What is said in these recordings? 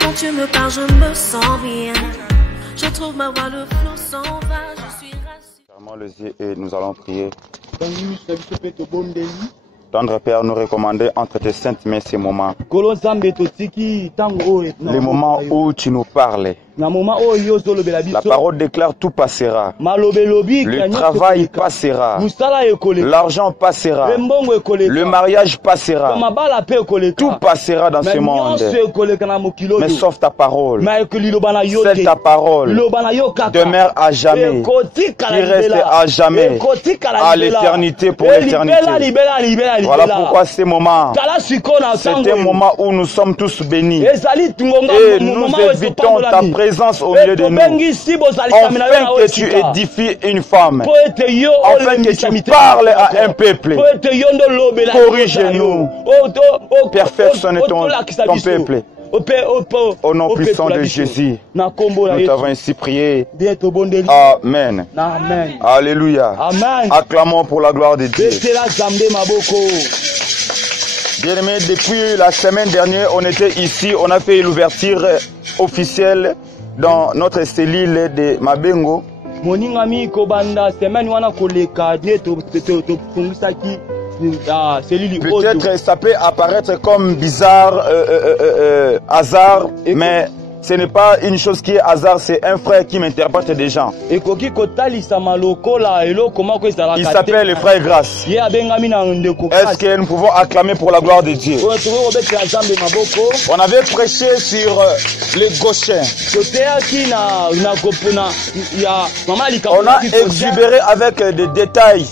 Quand tu me parles, je me sens bien. Je trouve ma voix, le flot s'en va. Je suis rassurée. Fermons les yeux et nous allons prier. Tendre Père, nous recommander entre tes saintes mains ces moments. Les moments où tu nous parles. La parole déclare tout passera. Le travail passera. L'argent passera. Le mariage passera. Tout passera dans ce monde. Mais sauf ta parole. C'est ta parole. Demeure à jamais. Qui reste à jamais. À l'éternité pour l'éternité. Voilà pourquoi ces moments, c'est un moment où nous sommes tous bénis. Et nous évitons ta présence au milieu de nous. Enfin que tu édifies une femme. Enfin que tu parles à un peuple. Corrige-nous. Perfectionne ton peuple. Au nom puissant de Jésus, nous t'avons ainsi prié. Amen. Alléluia. Acclamons pour la gloire de Dieu. Bien-aimés, depuis la semaine dernière, on était ici, on a fait l'ouverture officielle dans notre cellule de Mabengo. Peut-être ça peut apparaître comme bizarre, hasard, mais ce n'est pas une chose qui est hasard, c'est un frère qui m'interprète des gens. Il s'appelle le frère Grâce. Est-ce que nous pouvons acclamer pour la gloire de Dieu? On avait prêché sur les Gauchins. On a exubéré avec des détails.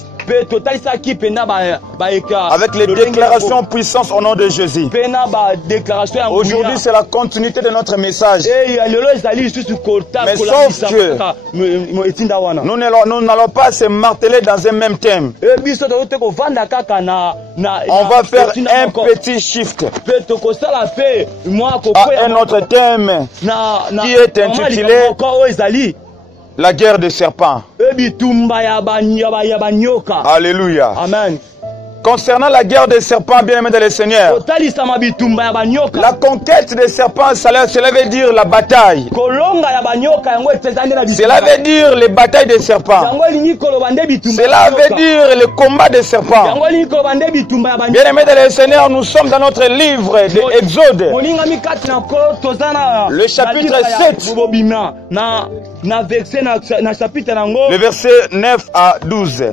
Avec les déclarations puissantes au nom de Jésus. Aujourd'hui, c'est la continuité de notre message. Mais sauf que nous n'allons pas se marteler dans un même thème. On va faire un petit shift à un autre thème qui est intitulé la guerre des serpents. Alléluia. Amen. Concernant la guerre des serpents, bien-aimés dans le Seigneur, la conquête des serpents, cela veut dire la bataille. Cela veut dire les batailles des serpents. Cela veut dire le combat des serpents. Bien-aimés dans le Seigneur, nous sommes dans notre livre de Exode, le chapitre 7, le verset 9 à 12.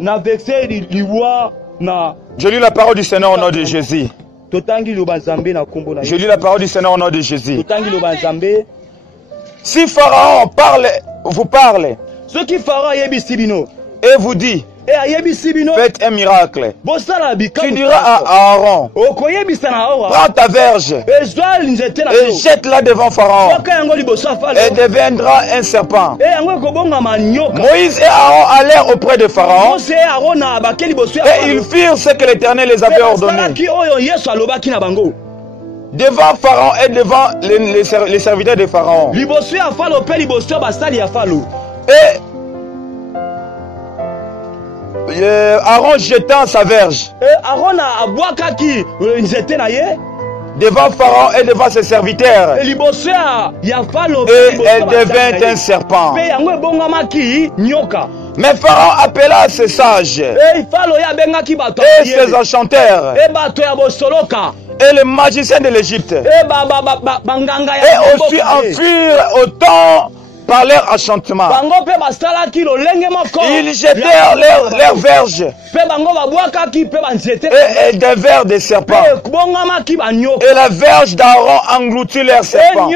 Je lis la parole du Seigneur au nom de Jésus. Je lis la parole du Seigneur au nom de Jésus. Si Pharaon vous parle et vous dit, faites un miracle, tu diras à Aaron, prends ta verge et jette-la devant Pharaon et deviendra un serpent. Moïse et Aaron allèrent auprès de Pharaon et ils firent ce que l'Éternel les avait ordonné devant Pharaon et devant les serviteurs de Pharaon. Et Aaron jetant sa verge devant Pharaon et devant ses serviteurs, et elle devint un serpent. Mais Pharaon appela ses sages et ses enchanteurs et les magiciens de l'Égypte et aussi enfuirent autant par leur enchantement. Ils jetèrent leurs verges et elles devinrent des serpents. Et la verge d'Aaron engloutit leurs serpents.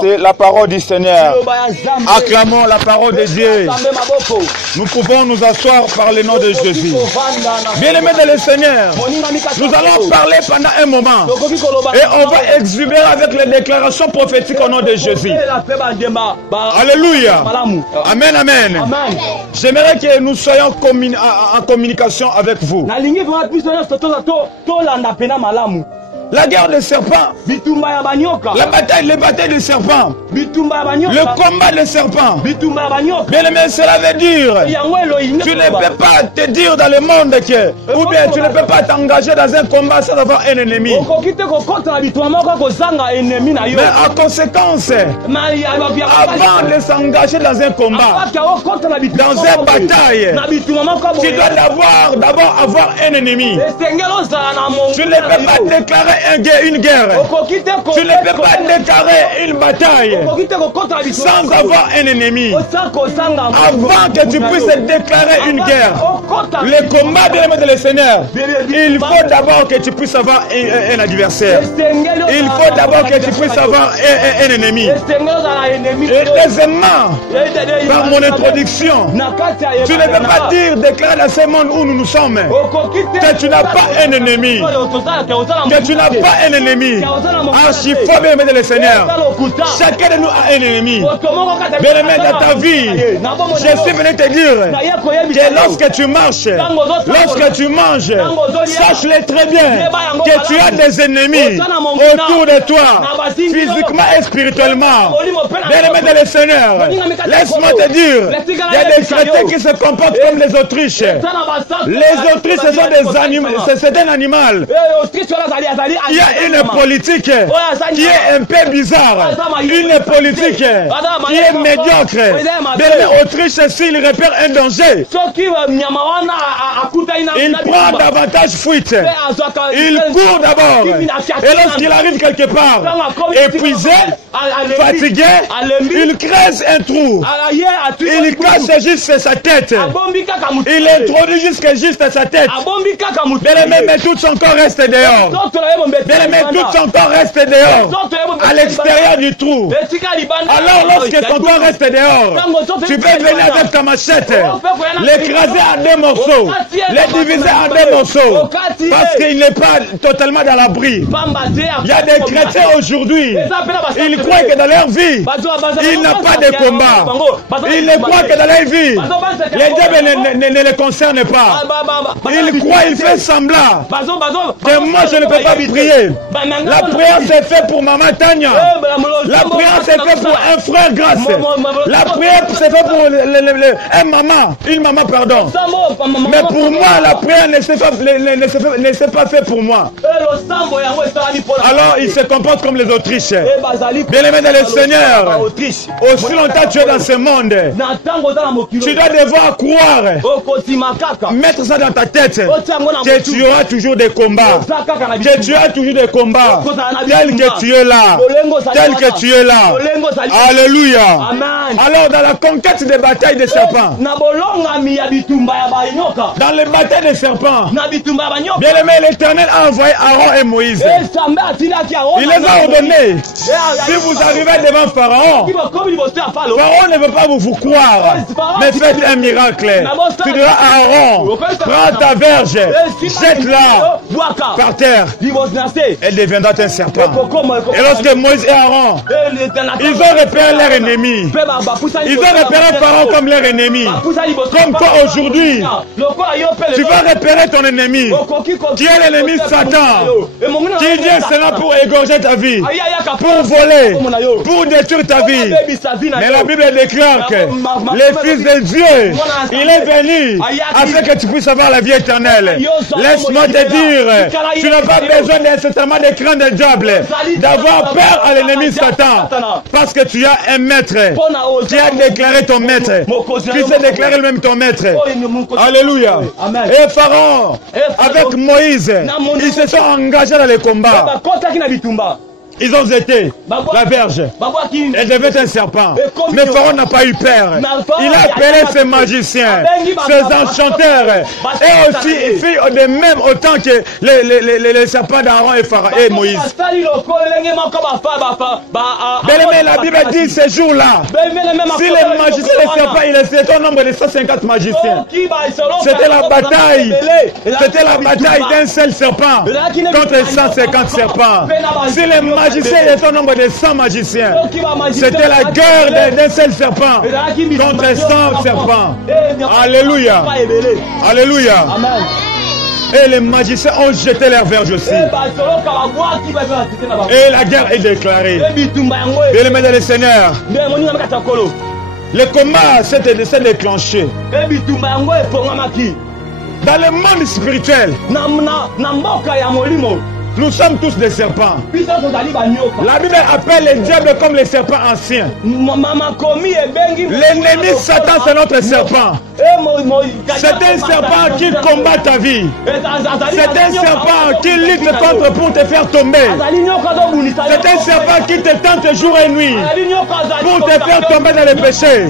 C'est la parole du Seigneur. Acclamons la parole de Dieu. Nous pouvons nous asseoir par le nom de Jésus. Bien-aimés de le Seigneur, nous allons parler pendant un moment et on va exubérer avec les déclarations prophétiques au nom de Jésus. Alléluia. Amen, amen. J'aimerais que nous soyons en communication avec vous. La guerre des serpents. La bataille, les batailles des serpents. Le combat des serpents. Bien aimé, cela veut dire tu ne peux pas te dire dans le monde que, ou bien tu ne peux pas t'engager dans un combat sans avoir un ennemi. Mais en conséquence, avant de s'engager dans un combat, dans une bataille, tu dois d'abord avoir un ennemi. Tu ne peux pas déclarer une guerre. Tu ne peux pas déclarer une bataille sans avoir un ennemi. Avant que tu puisses déclarer une guerre, le combat de le Seigneur, il faut d'abord que tu puisses avoir un adversaire. Il faut d'abord que tu puisses avoir un ennemi. Et deuxièmement, par mon introduction, tu ne peux pas déclarer dans ce monde où nous sommes que tu n'as pas un ennemi. Que tu n'as pas un ennemi. Archi-faux, bien aimé le Seigneur. Chacun de nous a un ennemi. Bien aimé dans ta vie, je suis venu te dire que lorsque tu marches, lorsque tu manges, sache-le très bien que tu as des ennemis autour de toi, physiquement et spirituellement. Bien aimé dans le Seigneur, laisse-moi te dire, il y a des chrétiens qui se comportent comme les Autriches. Les Autriches, ce sont des animaux, c'est un animal. Il y a une politique qui est un peu bizarre, une politique qui est médiocre. Bien aimé, Autriche, s'il repère un danger, il prend davantage fuite. Il court d'abord. Et lorsqu'il arrive quelque part, épuisé, fatigué, il creuse un trou. Il cache juste sa tête. Il introduit juste sa tête. Bien aimé, mais tout son corps reste dehors. Bien aimé, tout son corps reste dehors. À l'extérieur du trou. Alors lorsque ton corps reste dehors, tu peux venir avec ta machette, l'écraser en deux morceaux, les diviser en deux morceaux, parce qu'il n'est pas totalement dans l'abri. Il y a des chrétiens aujourd'hui, ils croient que dans leur vie, il n'y a pas de combat. Ils ne croient que dans leur vie, les diables ne les concernent pas. Ils croient, ils font semblant que moi je ne peux pas prier. La prière c'est fait pour Maman Tania. La prière c'est fait pour un frère Grâce. La prière c'est fait pour une maman, pardon. Mais pour moi, la prière ne s'est pas fait pour moi. Alors, ils se comportent comme les Autriches. Bien aimé dans le Seigneur, aussi longtemps tu es dans ce monde, tu dois devoir croire, mettre ça dans ta tête, que tu auras toujours des combats, que tu as toujours des combats, tel que tu es là, tel que tu es là. Alléluia. Alors, dans la conquête des batailles des serpents, dans les batailles des serpents, bien aimé, l'Éternel a envoyé Aaron et Moïse. Il les a ordonnés. Si vous arrivez devant Pharaon, Pharaon ne veut pas vous croire, mais faites un miracle. Tu diras à Aaron, prends ta verge, jette-la par terre, elle deviendra un serpent. Et lorsque Moïse et Aaron, ils ont repéré leur ennemi, ils ont repéré Pharaon comme leur ennemi. Comme toi aujourd'hui, tu vas repérer ton ennemi, qui est l'ennemi Satan, qui vient seulement pour égorger ta vie, pour voler, pour détruire ta vie. Mais la Bible déclare que le Fils de Dieu, il est venu afin que tu puisses avoir la vie éternelle. Laisse-moi te dire, tu n'as pas besoin nécessairement de craindre le diable, d'avoir peur à l'ennemi Satan, parce que tu as un maître, qui a déclaré ton maître, qui s'est déclaré lui-même ton maître. Alléluia. Et Pharaon, avec Moïse, ils se sont engagés dans les combats. Ils ont jeté la verge. Elle devait être un serpent. Mais Pharaon n'a pas eu peur. Il a appelé ses magiciens, ses enchanteurs. Et aussi, il fit de même autant que les serpents d'Aaron et Moïse. Bien aimé, la Bible dit ces jours-là, si les magiciens des serpents, il était au nombre de 150 magiciens. C'était la bataille. C'était la bataille d'un seul serpent contre 150 serpents. Si les magiciens étaient au nombre de 100 magiciens, c'était la guerre d'un seul serpent contre 100 serpents. Alléluia. Alléluia. Et les magiciens ont jeté leur verge aussi. Et la guerre est déclarée. Et le maître des seigneurs. Le combat s'est déclenché. Dans le monde spirituel, nous sommes tous des serpents. La Bible appelle les diables comme les serpents anciens. L'ennemi Satan, c'est notre serpent. C'est un serpent qui combat ta vie. C'est un serpent qui lutte contre pour te faire tomber. C'est un serpent qui te tente jour et nuit pour te faire tomber dans les péchés,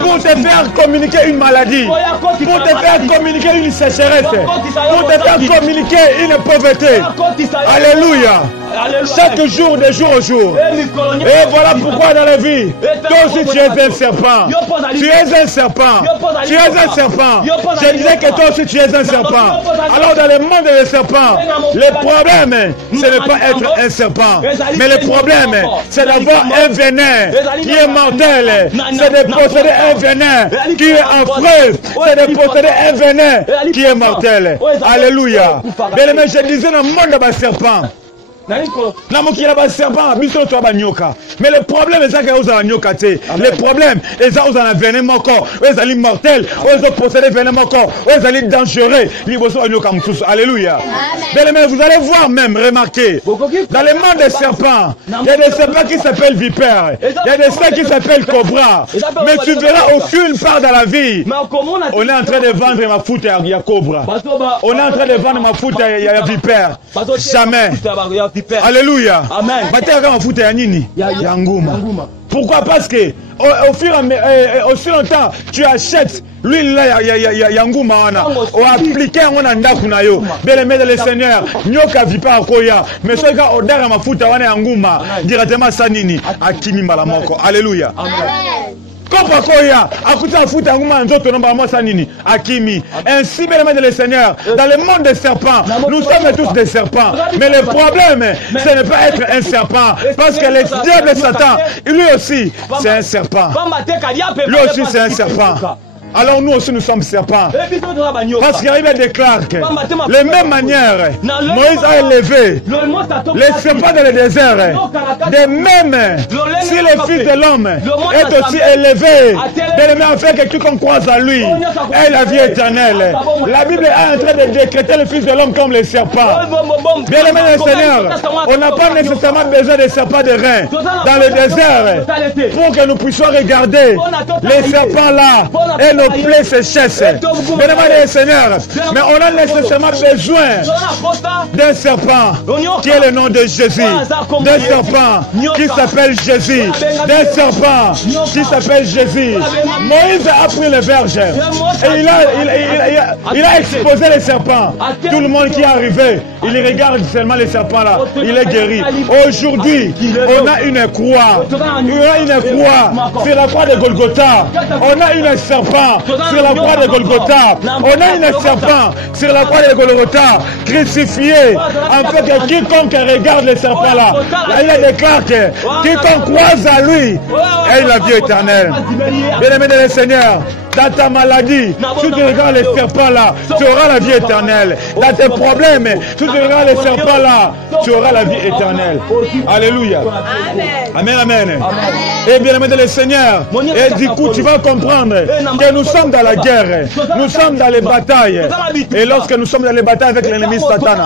pour te faire communiquer une maladie, pour te faire communiquer une sécheresse, pour te faire communiquer une pauvreté. Alléluia. Chaque jour, de jour au jour. Et voilà pourquoi dans la vie, toi aussi tu es un serpent. Tu es un serpent. Tu es un serpent. Je disais que toi aussi tu es un serpent. Alors dans le monde des serpents, le problème, ce n'est pas être un serpent. Mais le problème, c'est d'avoir un venin qui est mortel. C'est de posséder un venin qui est affreux. C'est de posséder un venin qui est mortel. Alléluia. Mais je disais dans le monde des serpents. Mais le problème est que vous avez nyoka. Le problème est que vous avez un venin encore. Vous avez mortel. Vous avez possédé venin encore. Vous avez dangereux. Alléluia. Mais vous allez voir même, remarquer, dans le monde des serpents, il y a des serpents qui s'appellent vipères. Il y a des serpents qui s'appellent cobra. Mais tu verras aucune part dans la vie. On est en train de vendre ma foute à cobra. On est en train de vendre ma foute à vipère. Jamais. Alléluia. Amen. Pourquoi? Parce que aussi longtemps tu achètes l'huile là yangouma on appliqué on a ndakunayo belle maître le Seigneur nyoka vipa koya mais ce gars odara mafuta wana yangouma directement sanini akimi malamoko. Alléluia. Amen. Ainsi, bien aimé de le Seigneur, dans le monde des serpents, nous sommes tous des serpents. Mais le problème, ce n'est pas être un serpent. Parce que le diable Satan, lui aussi, c'est un serpent. Lui aussi, c'est un serpent. Alors nous aussi nous sommes serpents. Parce qu'il déclare que de la même manière, Moïse a élevé les serpents dans le désert. De même, si le Fils de l'homme est aussi élevé, de même afin que quiconque croise à lui ait la vie éternelle. La Bible est en train de décréter le Fils de l'homme comme les serpents. Bien aimé le Seigneur, on n'a pas nécessairement besoin des serpents de reins dans le désert pour que nous puissions regarder les serpents là et nos plaies séchesses. Bien aimé le Seigneur, mais on a nécessairement besoin d'un serpent qui est le nom de Jésus, d'un serpent qui s'appelle Jésus, d'un serpent qui s'appelle Jésus. Moïse a pris le verge et il a exposé les serpents. Tout le monde qui est arrivé, il regarde seulement les serpents là, il est guéri. Aujourd'hui, on a une croix, sur la croix de Golgotha. On a une serpent sur la croix de Golgotha. On a une serpent sur la croix de Golgotha crucifié, afin que quiconque regarde les serpents là, il déclare que quiconque croise à lui ait la vie éternelle. Bien-aimé de le Seigneur, dans ta maladie, si tu regardes les serpents là, tu auras la vie éternelle. Dans tes problèmes, si tu regardes les serpents là, tu auras la vie éternelle. Alléluia. Amen, amen. Et bien aimé de le Seigneur, et du coup tu vas comprendre que nous sommes dans la guerre, nous sommes dans les batailles. Et lorsque nous sommes dans les batailles avec l'ennemi Satan,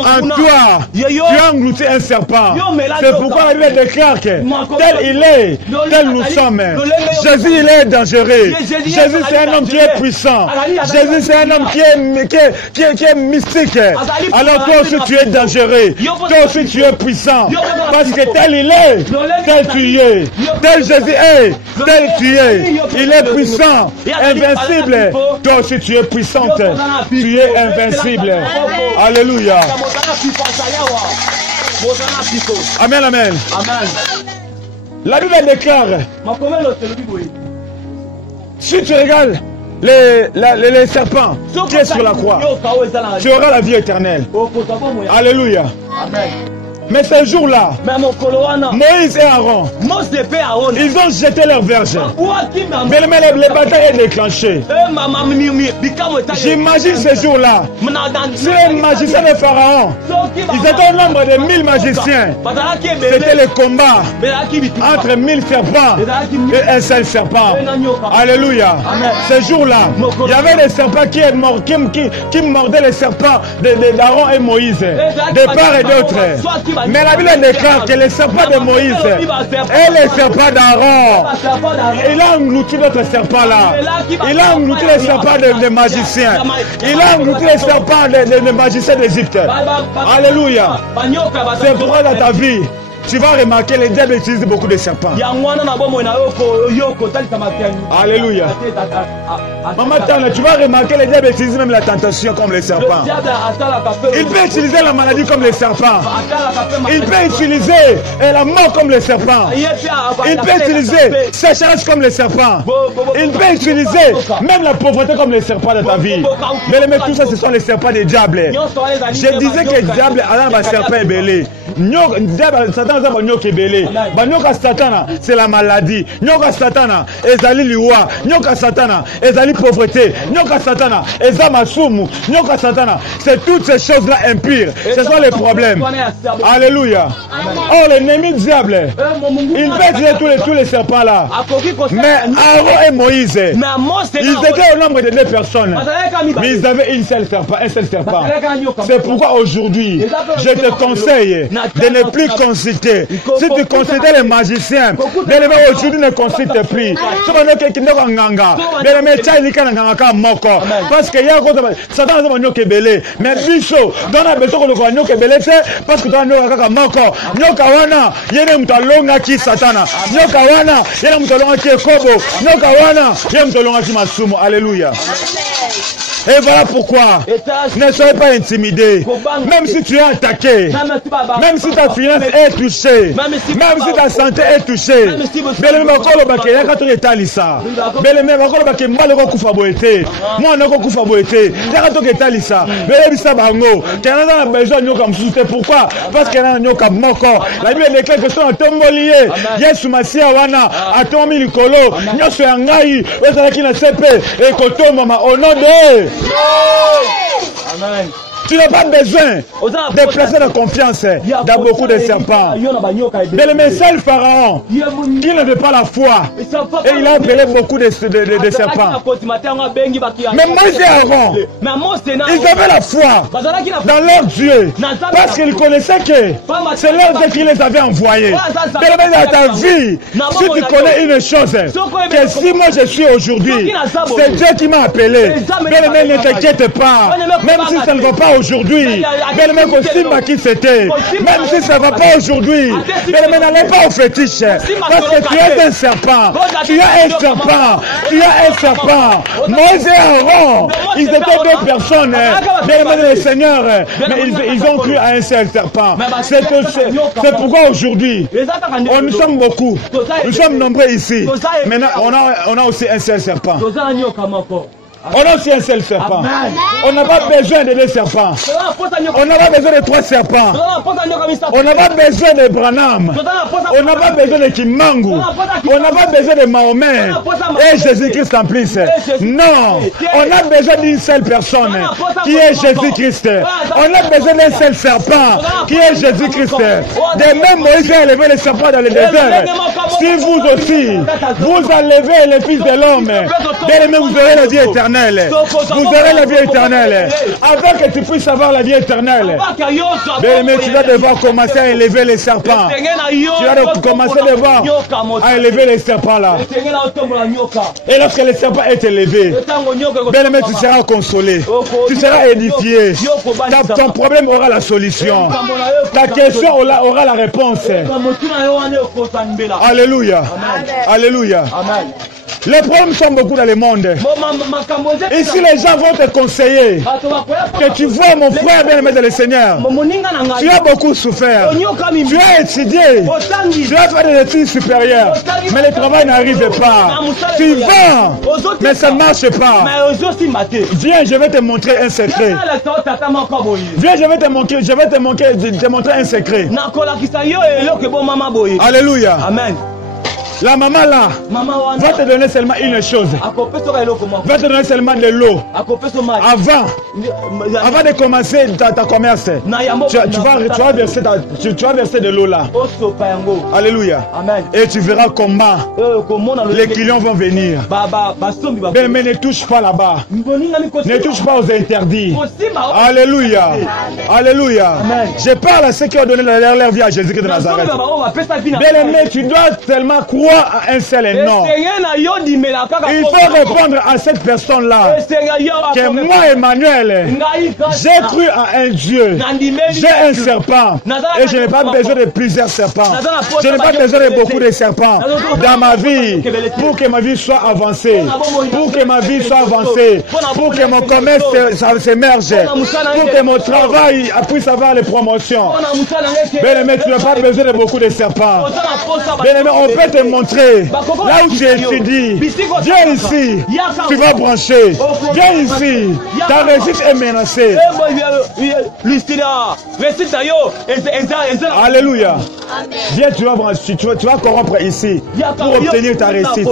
en toi, tu as englouti un serpent. C'est pourquoi la Bible déclare que tel il est, tel nous sommes. Jésus il est dangereux. Jésus c'est un homme qui est puissant. Jésus c'est un homme qui est mystique. Alors toi aussi tu es dangereux. Toi aussi tu es puissant. Parce que tel il est, tel tu y es. Tel Jésus est, tel tu es. Il est puissant, invincible. Toi aussi tu es puissante. Tu es invincible. Alléluia. Amen, amen. La Bible déclare, si tu regardes les serpents qui est sur la croix, tu auras la vie éternelle. Alléluia. Mais ce jour-là, Moïse et Aaron, ils ont jeté leur verge. Mais les batailles est déclenchée. J'imagine ce jour-là, si les magiciens de Pharaon, ils étaient au nombre de 1000 magiciens, c'était le combat entre 1000 serpents et un seul serpent. Alléluia. Ce jour-là, il y avait des serpents qui mordaient les serpents d'Aaron et Moïse, de part et d'autre. Mais la Bible déclare que les serpents de Moïse et les serpents d'Aaron, il a englouti d'autres serpents là. Il a englouti les serpents des magiciens. Il a englouti les serpents des magiciens d'Égypte. Alléluia. C'est pourquoi dans ta vie, tu vas remarquer les diables utilisent beaucoup de serpents. Alléluia. Maman, tu vas remarquer les diables utilisent même la tentation comme les serpents. Il peut utiliser la maladie comme les serpents. Il peut utiliser la mort comme les serpents. Il peut utiliser sécheresse comme les serpents. Il peut utiliser même la pauvreté comme les serpents de ta vie. Mais tout ça, ce sont les serpents des diables. Je disais que le diable a un serpent ébélé. Satan c'est la maladie. Nyoka Satana ezali liwa. Nyoka Satana ezali pauvreté. Nyoka Satana ezali masumu. Nyoka Satana c'est toutes ces choses là impures. Ce sont les problèmes. Alléluia. Oh, l'ennemi diable, il peut tous les serpents là. Mais Aaron et Moïse, ils étaient au nombre de 2 personnes, mais ils avaient un seul serpent. C'est pourquoi aujourd'hui je te conseille de ne plus consulter. Si tu consultais les magiciens, aujourd'hui ne consulte plus. Parce que Satan a belé. Mais biso, dans la besoin de belé, parce que tu as moko. Nyoka wana, yene mtalonga ki Satana. Nyoka wana, yene mtalonga ki Kobo. Nyoka wana, yene mtalonga ki Masumu. Alléluia. Et voilà pourquoi ne soyez pas intimidés. Même si tu es attaqué, même si ta finance est touchée, même si ta santé est touchée, pourquoi? Parce que la Bible déclare que son tombolier, Yesu Masia wana, atomi likolo, nyoso yangai, ozalaki na sepe, et kotomama au nom de Amen. Tu n'as pas besoin de placer la confiance dans beaucoup de serpents. Mais le message Pharaon, qui n'avait pas la foi, et il a appelé beaucoup de serpents. Mais Moïse et Aaron, ils avaient la foi dans leur Dieu, parce qu'ils connaissaient que c'est leur Dieu qui les avait envoyés. Dans ta vie, si tu connais une chose, que si moi je suis aujourd'hui, c'est Dieu qui m'a appelé. Mais ne t'inquiète pas, même si ça ne va pas aujourd'hui, même aussi qui c'était, même si ça ne va pas aujourd'hui, mais n'allez pas au fétiche, parce que tu es un serpent, tu as un serpent, tu as un serpent. Moïse et Aaron, ils étaient 2 personnes, mais le Seigneur, mais ils ont cru à un seul serpent. C'est pourquoi aujourd'hui, nous sommes beaucoup, nous sommes nombreux ici, maintenant on a aussi un seul serpent. On a aussi un seul serpent. On n'a pas besoin de 2 serpents. On n'a pas besoin de 3 serpents. On n'a pas besoin de Branham. On n'a pas besoin de Kimangu. On n'a pas besoin de Mahomet et Jésus-Christ en plus. Non, on a besoin d'une seule personne qui est Jésus-Christ. On a besoin d'un seul serpent qui est Jésus-Christ. De même Moïse a élevé les serpents dans le désert. Si vous aussi, vous enlevez le Fils de l'homme, vous aurez la vie éternelle. Vous aurez la vie éternelle. Avant que tu puisses avoir la vie éternelle, mais tu vas devoir commencer à élever les serpents. Tu vas commencer à élever les serpents là. Et lorsque le serpent est élevé, mais tu seras consolé. Tu seras édifié. Ton problème aura la solution. Ta question aura la réponse. Alléluia. Alléluia. Les problèmes sont beaucoup dans le monde. Ici, les gens vont te conseiller que tu vois mon frère bien-aimé dans le Seigneur. Tu as beaucoup souffert. Tu as étudié. Tu as fait des études supérieures. Mais le travail n'arrive pas. Tu vends, mais ça ne marche pas. Viens, je vais te montrer un secret. Viens, je vais te montrer un secret. Alléluia. Amen. La maman là va te donner seulement une chose. Va te donner seulement de l'eau. Avant de commencer ta commerce, tu vas verser de l'eau là. Alléluia. Amen. Et tu verras comment les clients vont venir. Mais ne touche pas là-bas. Ne touche pas aux interdits. Alléluia. Alléluia. Je parle à ceux qui ont donné leur vie à Jésus-Christ de Nazareth. Bien-aimé, tu dois tellement croire à un seul nom. Il faut répondre à cette personne-là que moi, Emmanuel, j'ai cru à un Dieu. J'ai un serpent et je n'ai pas besoin de plusieurs serpents. Je n'ai pas besoin de beaucoup de serpents dans ma vie pour que ma vie soit avancée. Pour que ma vie soit avancée. Pour que mon commerce s'émerge. Pour que mon travail puisse avoir les promotions. Bien-aimé, tu n'as pas besoin de beaucoup de serpents. Bien-aimé, on peut te montrer là où tu étudies. Viens ici, tu vas brancher. Viens ici, ta réussite est menacée. Alléluia. Viens, tu vas brancher, tu vas corrompre ici pour obtenir ta réussite.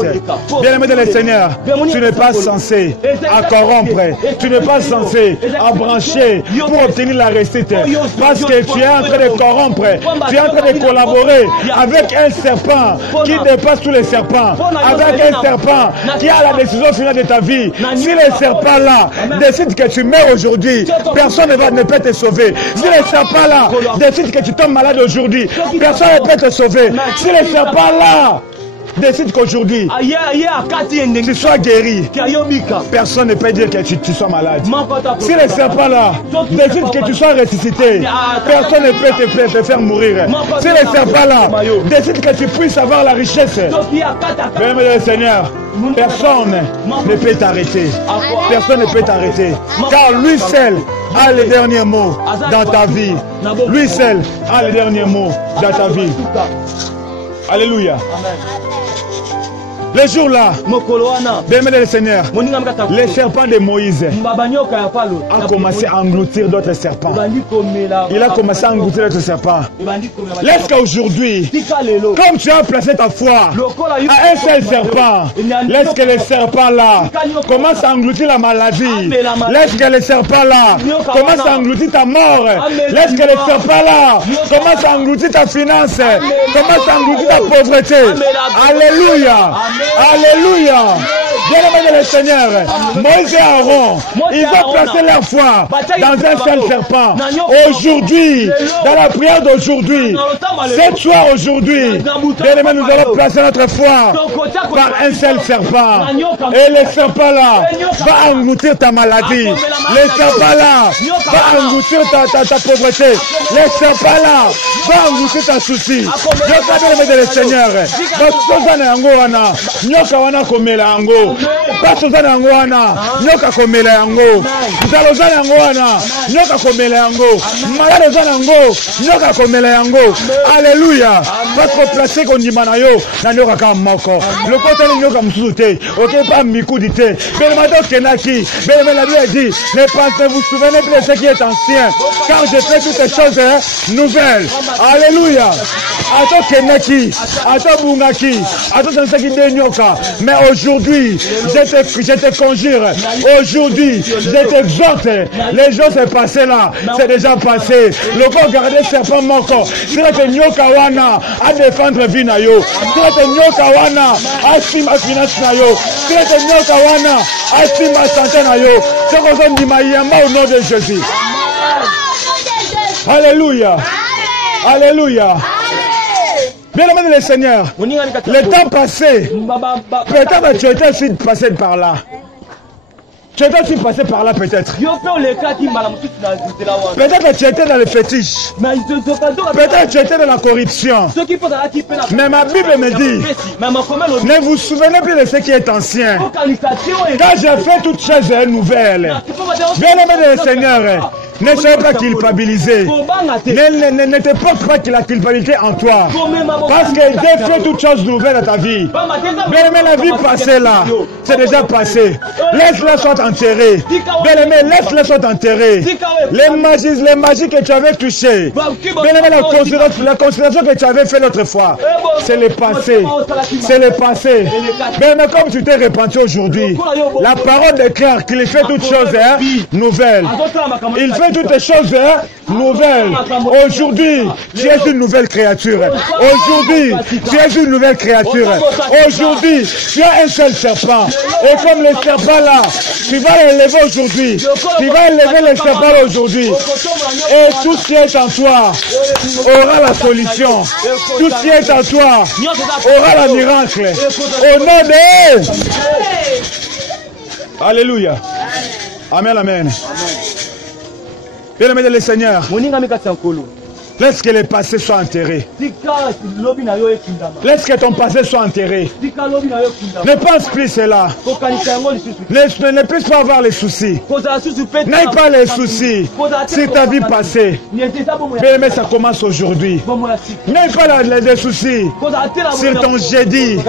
Bien-aimé de le Seigneur, tu n'es pas censé à corrompre. Tu n'es pas censé à brancher pour obtenir la réussite. Parce que tu es en train de corrompre. Tu es en train de collaborer avec un serpent qui dépasse tous les serpents, avec un serpent qui a la décision finale de ta vie. Si le serpent là décide que tu meurs aujourd'hui, personne ne peut te sauver. Si le serpent là décide que tu tombes malade aujourd'hui, personne ne peut te sauver. Si le serpent là décide qu'aujourd'hui tu sois guéri, personne ne peut dire que tu sois malade. Si le serpent là décide que tu sois ressuscité, personne ne peut te faire mourir. Si le serpent là décide que tu puisses avoir la richesse, bien le Seigneur, personne ne peut t'arrêter. Personne ne peut t'arrêter. Car lui seul a le dernier mot dans ta vie. Lui seul a le dernier mot dans ta vie. Alléluia. Le jour-là, bien le Seigneur, les serpents de Moïse a commencé à engloutir d'autres serpents. Il a commencé à engloutir d'autres serpents. Laisse qu'aujourd'hui, comme tu as placé ta foi à un seul serpent, laisse que les serpents là commencent à engloutir la maladie. Laisse que les serpents là commencent à engloutir ta mort. Laisse que les serpents là commencent à engloutir ta finance. Commencent à engloutir ta pauvreté. Alléluia. Alléluia. Bien-aimé le Seigneur, Moïse et Aaron, ils ont placé leur foi dans un seul serpent. Aujourd'hui, dans la prière d'aujourd'hui, cette soir aujourd'hui, bien-aimé, nous allons placer notre foi par un seul serpent. Et le serpent là va engloutir ta maladie. Le serpent là va engloutir ta pauvreté. Le serpent là va engloutir ta souci. Je bien-aimé le Seigneur, nyoka wana komela yango paso za nango wana nyoka komela yango nzalo za nango wana nyoka komela yango malade za nango nyoka komela yango. Alléluia. Parce que placer kondima na yo na nyoka kama moko lokota ni nyoka msusu te oke pa mikudi te bele mato kenaki bele la Bible dit ne pensez-vous souvenez plus de ce qui est ancien car je fais toutes les choses nouvelles. Alléluia. Ato kenaki ato bungaki ato sansaki de nyoka. Mais aujourd'hui, je te conjure, aujourd'hui, je t'exhorte, les jours c'est passé là, c'est déjà passé. Le corps gardé serpent moko, c'est que nyoka wana à défendre vie na yo, c'est que nyoka wana à sima finance na yo, c'est que nyoka wana à sima santé na yo, c'est qu'on dit maïamba au nom de Jésus. Alléluia. Alléluia. Bien-aimé le Seigneur, le temps passé, peut-être tu étais aussi passé par là. Tu étais aussi passé par là peut-être. Peut-être tu étais dans le fétiche. Peut-être tu étais dans la corruption. Mais ma Bible me dit, ne vous souvenez plus de ce qui est ancien. Quand j'ai fait toutes choses nouvelles. Bien aimé le Seigneur. Ne soyez pas culpabilisé. Ne te porte pas la culpabilité en toi. Parce que Dieu fait toutes choses nouvelles dans ta vie. Bien aimé, la vie passée là, c'est déjà passé. Laisse-les soit enterrés. Bien aimé, laisse-les soit enterrés. Les magies que tu avais touchées. Bien aimé, la considération que tu avais fait l'autre fois. C'est le passé. C'est le passé. Bien aimé, comme tu t'es repenti aujourd'hui, la parole déclare qu'il fait toutes choses nouvelles. Il fait toutes les choses nouvelles. Aujourd'hui, tu es une nouvelle créature. Aujourd'hui, tu es une nouvelle créature. Aujourd'hui, tu as un seul serpent. Et comme le serpent là, tu vas l'élever aujourd'hui. Tu vas élever le serpent aujourd'hui. Et tout ce qui est en toi aura la solution. Tout ce qui est en toi aura la miracle. Au nom de... Alléluia. Amen, amen. Bien-aimé le Seigneur, laisse que le passé soit enterré. Laisse que ton passé soit enterré. Ne pense plus cela. Ne puisse pas avoir les soucis. N'aie pas les soucis sur ta vie passée. Bien-aimé, ça commence aujourd'hui. N'aie pas les soucis sur ton jeudi,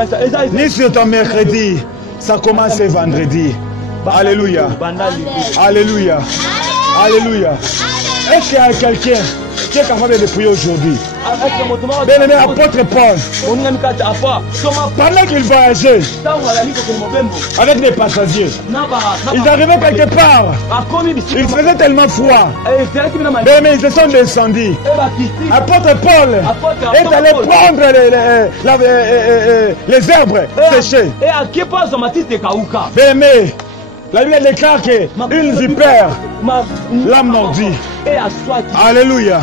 ni sur ton mercredi. Ça commence vendredi. Alléluia. Alléluia. Alléluia. Est-ce qu'il y a quelqu'un qui est capable de prier aujourd'hui? Bien-aimé, apôtre Paul, pendant qu'il voyageait avec des passagers, ils arrivaient quelque part, il faisait tellement froid. Bien-aimé, ils se sont descendus. Apôtre Paul est allé prendre les herbes séchées. Bien-aimé, la Bible déclare qu'une vipère l'a mordu. Alléluia.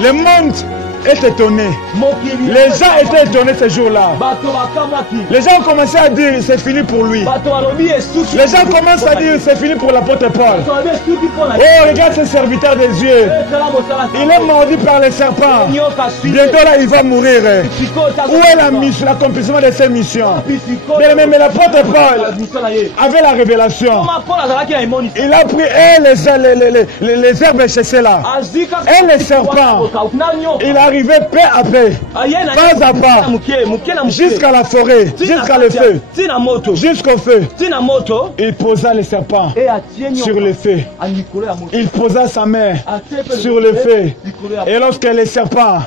Le monde est étonné. Les gens étaient étonnés ce jour-là. Les gens ont commencé à dire c'est fini pour lui. Les gens commencent à dire c'est fini pour l'apôtre Paul. Oh, regarde ce serviteur des Dieu. Il est mordu par les serpents. Bientôt là, il va mourir. Où est l'accomplissement de ses missions? Mais l'apôtre Paul avait la révélation. Il a pris les herbes séchées là. Et les serpents. Il arrivait peu à peu, pas à pas, jusqu'à la forêt, jusqu'à le feu, jusqu'au feu. Il posa les serpents sur le feu. Il posa sa main sur le feu. Et lorsque les serpents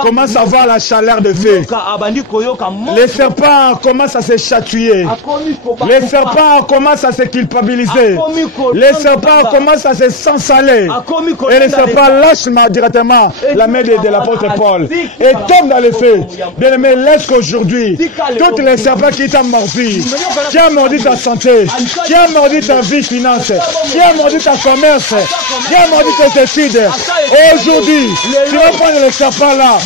commencent à voir la chaleur de feu, les serpents commencent à se chatouiller. Les serpents commencent à se culpabiliser. Les serpents commencent à se s'ensaler. Et les serpents lâchent directement la main de l'apôtre Paul et tombe dans le feu. Bien aimé, laisse qu'aujourd'hui, toutes les serpents qui t'ont mordu, qui ont mordu ta santé, qui ont mordu ta vie finance, qui ont mordu ta commerce, qui ont mordu tes études, aujourd'hui, tu vas prendre les serpents là,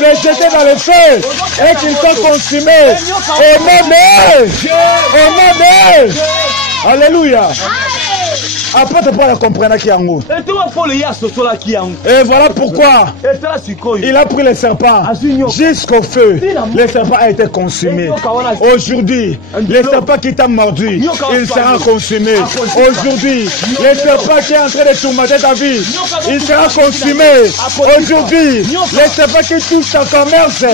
les jeter dans le feu et qu'ils soient consumés. Au nom de... Alléluia. Apôtre Paul comprendra qui est en haut. Et voilà pourquoi il a pris les serpents jusqu'au feu. Les serpents ont été consumés. Aujourd'hui, les serpents qui t'ont mordu, il sera consumé. Aujourd'hui, les serpents qui sont en train de tourmenter ta vie, il sera consumé. Aujourd'hui, les serpents qui touchent ta commerce,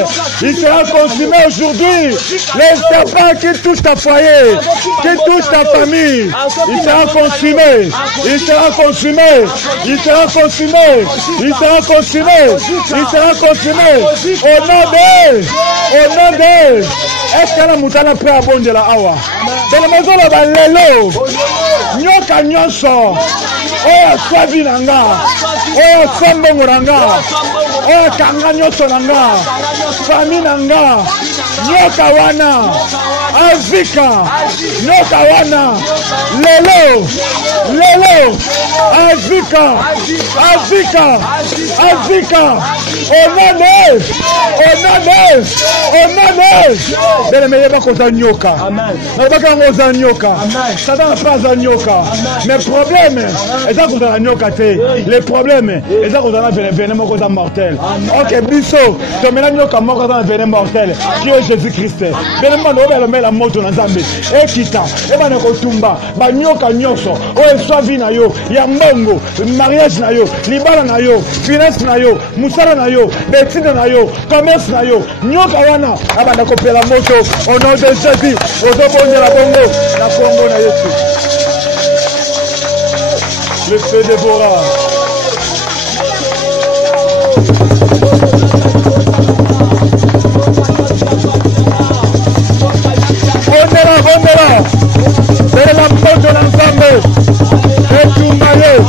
il sera consumé aujourd'hui. Les serpents qui touchent ta foyer, qui touchent ta famille, il sera consumé. Il sera consumé. Il sera consumé. Il sera consumé. Il sera consumé. Au nom de... Au nom de... Est-ce que la moutana prêt à bon de la awa? Dans la maison de la lelo. Nyoka nyonso. Oya swabi nanga. Oya sambo muranga. Oya kanga nyonso nanga. Fami nanga. nyoka wana azika nyoka wana lelo azika onane bele meyeba koza nyoka nabaka ngo za nyoka Satan n'a pas za nyoka mais problème eza kozala nyoka te le problème eza kozala venin moko za mortel ok biso tomela nyoka moko za venin mortel qui est Jésus-Christ bele mando obelomela moto na Nzambe ekita ebana kotumba banyoka nyonso oyo eswa vi na yo ya mbongo mariage na yo libala na yo finance na yo musala na yo betide na yo commerce na yo nyoka wana abanda kopela moto au nom de Jésus ozobondela bongo na kombo na Yesu le feu dévorant Rondela c'est la porte de l'ensemble et tout maillot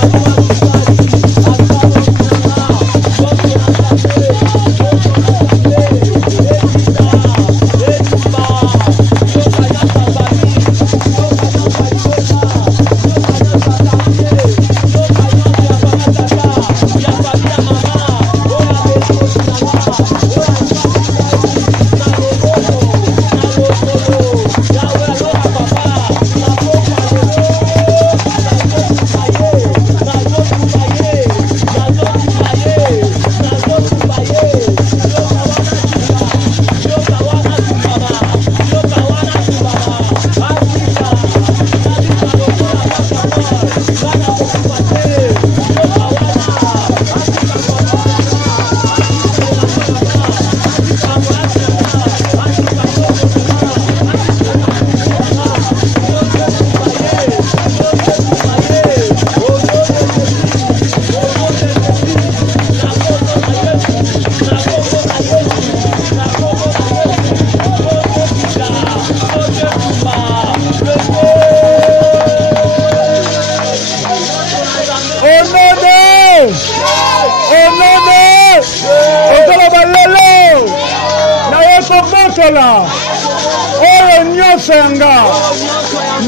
oyo nyonso yanga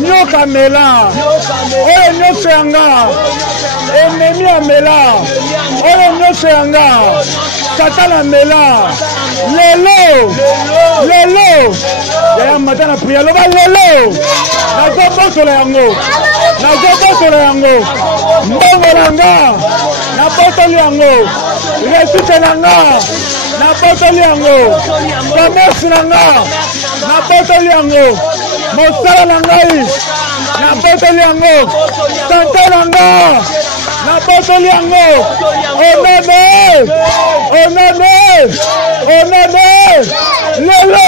nyoka mela oyo nyonso yanga ennemi amela oyo nyonso yanga satana mela lelo yaya mata na priya loba lelo nazobotola yango mbongo nanga nabotoli yango resite nanga nabotoli yango commerce nanga nabotoli yango mosala na ngai nabotoli yango sante nanga nabotoli yango onene lelo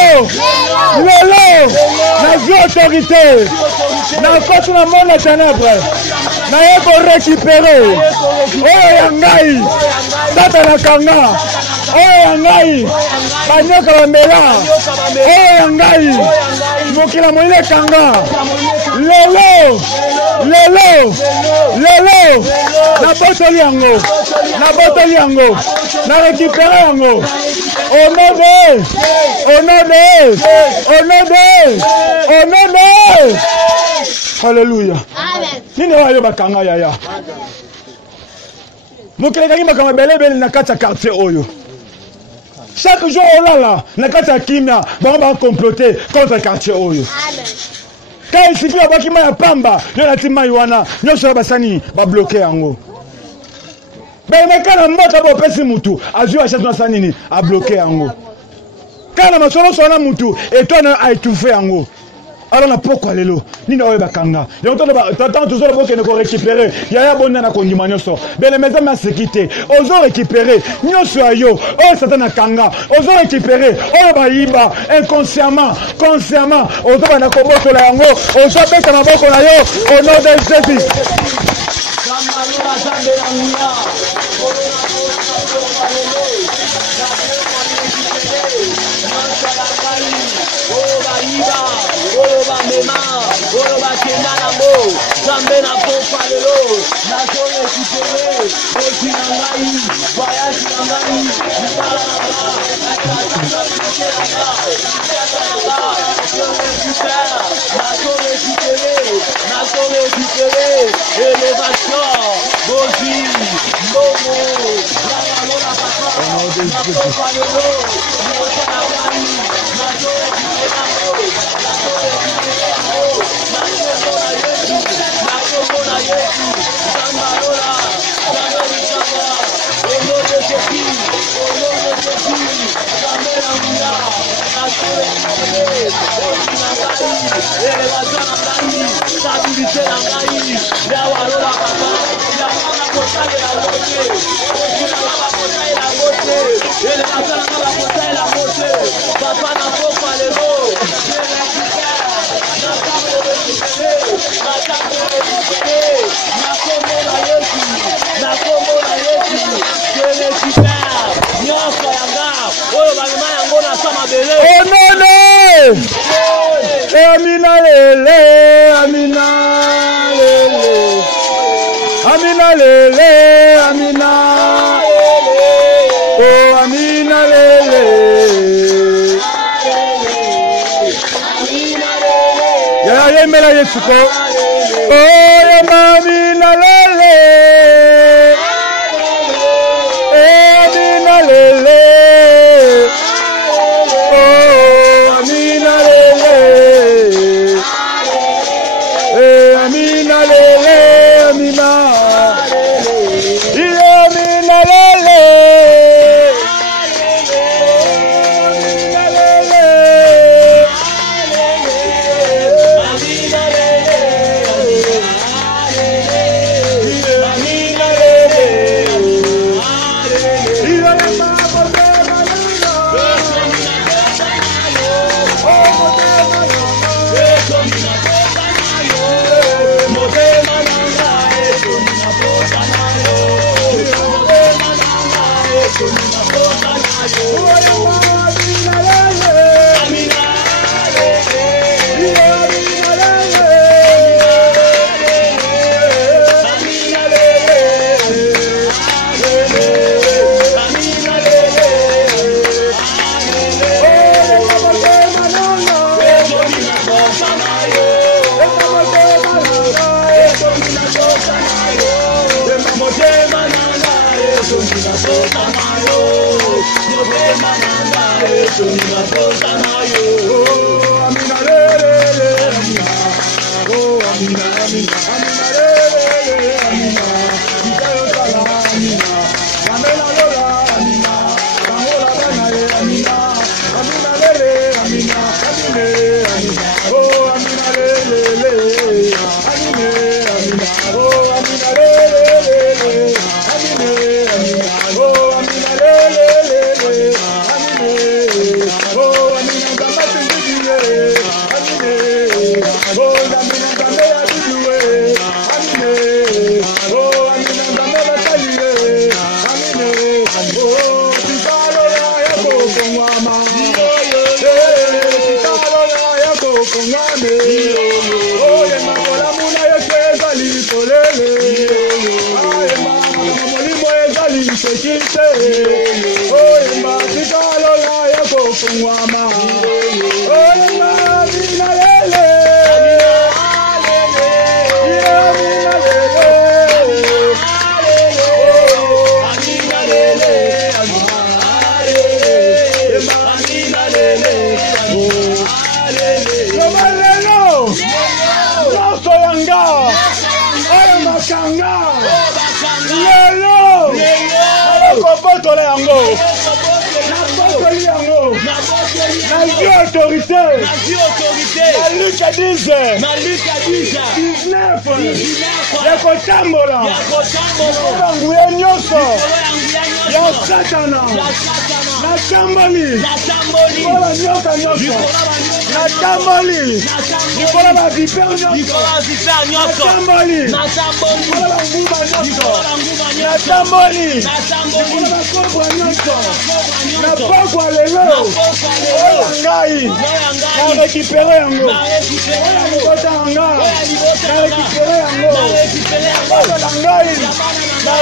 nazwi autorité nakoti na monde ya ténèbre naye korécupere oyo ya ngai satana kanga oyo ya ngai banyoka bamela oyo ya ngai mokila moile kanga lelo nabotoli yango narécupere yango onene Alléluia. Nini wayo bakanga yaya. Mokile kangi makama belebele na kati ya quartier oyo. Chaque jour on là na kati ya kimia ba comploter contre quartier oyo. Quand il suffit ba kima ya pamba, yo na tima wana, nyoso basani ba bloquer yango. Mais kana mbota bo pesi mutu, azui achatu na sanini a bloquer yango. Kana masolo sona mutu etona a étouffé yango. Alors na pourquoi lelo nina oyo bakanga t'entends toujours le ne ko récupérer yaya bonna na kondima nyoso bele maison ma sécurité ozo récupérer nyoso ayo oyo satana kanga ozo récupérer oyo bayiba inconsciemment consciemment ozo bana ko botola yango ozo beta maboko na yo au nom de Jésus. Amina lele, Amina lele, Amina lele, Amina, oh Amina lele, ya mela Yesu ko, oh ya Amina lele, Amina lele.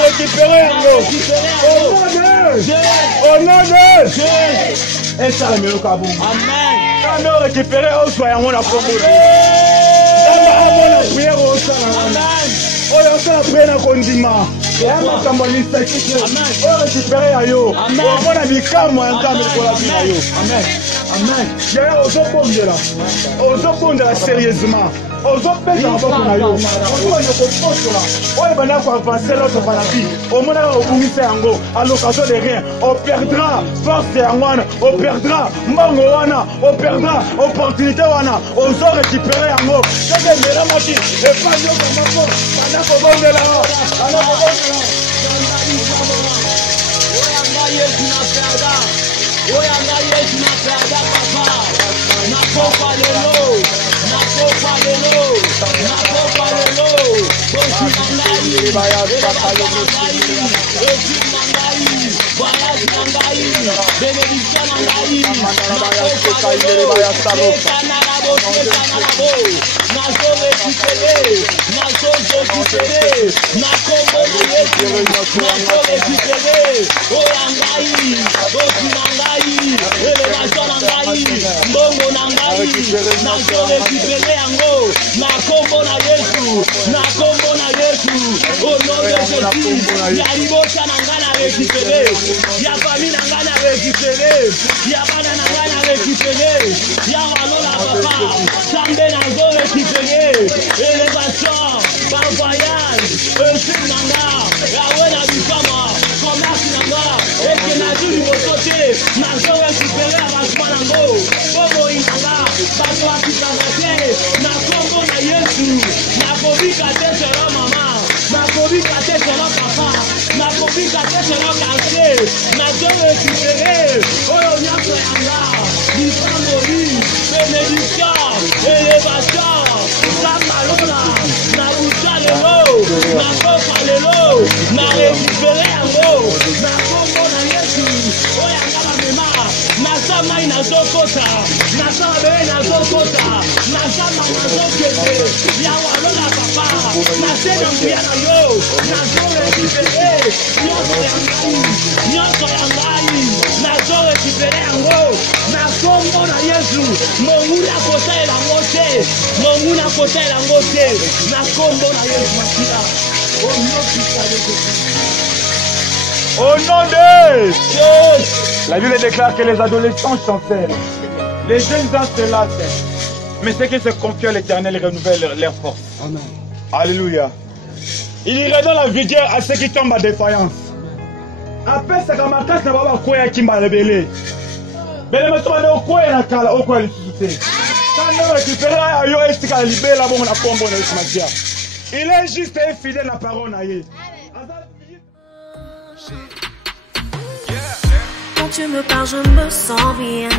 récupérer yango. Au nom de Dieu. Et ça le mieux kabou. Amen. Quand nous récupérer au soir on a combo. On a prière au soir. Amen. On a fait la prière na kondima. Et on a tambalisa kiki. Amen. On récupérer ayo. Amen. On a bikamo nzambe pour la vie ayo. Amen. Amen. J'ai ozobondela. Ozobondela sérieusement. Ozopesa maboko na yo. Ozonya kopotola. Oyo bana ko avancer l'autre par la vie. Au moment où on bungisa yango à l'occasion de rien, on perdra force yango wana, on perdra mango wana, on perdra opportunité wana. On zo récupérer yango. C'est des mera moti. Et pas yo comme mako. Bana ko bondela. Bana ko bondela. Oyanga Yesu na perda papa. Na kopa lelo. Na kopa lelo. Na kopa lelo. Bosi mangai. Papa yo mangai. Bosi mangai. Voyage mangai. Bénédiction mangai. Na kopa lelo. Kanarabo. Na zo récupéré. Na zo récupéré. Na kombo na Yesu. Na zo récupéré. Oyangai. Bosi mangai. Élévation nangai, mbongo nangai, nazo récupérer yango, na kombo na Yesu, na kombo na Yesu, au nom de Jésus, ya libosa nanga na récupérer, ya famille nanga na récupérer, ya bana nanga na récupérer, ya walola papa, sambe nazo récupérer, élévation, par voyage, sur nanga, ya wena bikama, commerce nanga, et que na du côté, nazo récupérer avancement nango, bobo inanga, bato akitangate, na kombo na Yesu, na kobika te selo mama, na kobika te selo papa, na kobika te selo kase, nazo récupérer, oyo nyako yanga, lisamboli, bénédiction, élévation, samalola, na bucha lelo, na kopa lelo, na récupérer yango, na kombo na Yesu, oyanga bamema, na samai nazokota, na samai nazokota, na samai nazokete, ya walola papa, na sena mbuya na yo, nazo récupérer, nyonso yangai, nazo récupérer yango, na kombo na Yesu, monguna kosalela yango te, monguna kosalela yango te, na kombo na Yesu makila, au nom de Dieu. La Bible déclare que les adolescents chancellent, les jeunes gens se lassent, mais ceux qui se confient à l'Éternel renouvellent leur force. Amen. Alléluia. Il redonne la vigueur à ceux qui tombent à défaillance. Après ça, quand ma casse n'a pas quoi qui m'a révélé. Mais les maçons ont quoi na kala, au quoi les susciter. Quand nous récupérons à yo est qu'à libérer la bonne combo na Ismaïa. Il est juste et fidèle à la parole na yé. Quand tu me parles, je me sens bien.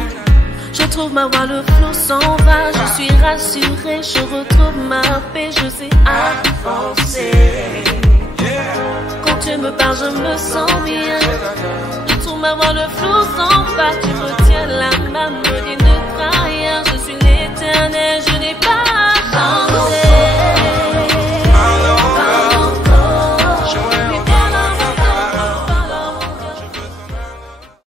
Je trouve ma voix, le flot s'en va. Je suis rassurée, je retrouve ma paix, je sais avancer. Quand tu me parles, je me sens bien. Je trouve ma voix, le flot s'en va. Tu me